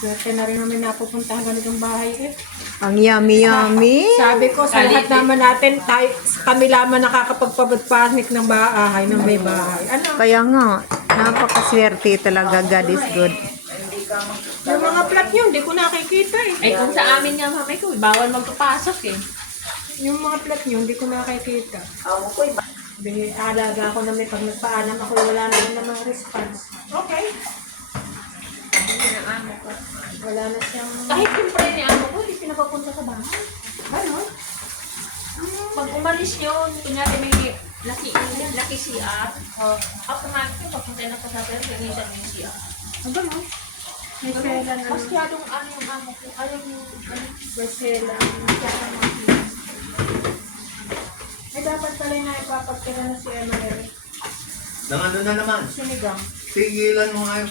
Swerte na rin namin napupuntahan ganitong bahay eh. Ang yummy. Sabi ko, sa lahat naman natin, kami lamang nakakapagpabagpanik ng bahay, ng may bahay. Ano? Kaya nga, napakaswerte talaga. God is good. Yung mga plat nyo, hindi ko nakikita eh. Ay, kung sa amin nga, mamay ko, bawal magpapasok eh. Yung mga plat nyo, hindi ko nakikita. Alaga ako namin pag nagpaalam ako, wala na rin namang response. Okay. Wala na siyang... Kahit yung pre ni amo ko, hindi pinapapunta sa bahay. Ano? Pag umalis yun, kunyari may laki CR, automatic yung papunta na sa sabi, pinisan yung CR. Ano mo? May sela na. Masyadong ano yung amo ko, ayaw yung May sela. Ay, dapat pala na ipapagtira na si Emma Eric. Nang ano na naman? Sinigang. Tigilan mo nga yung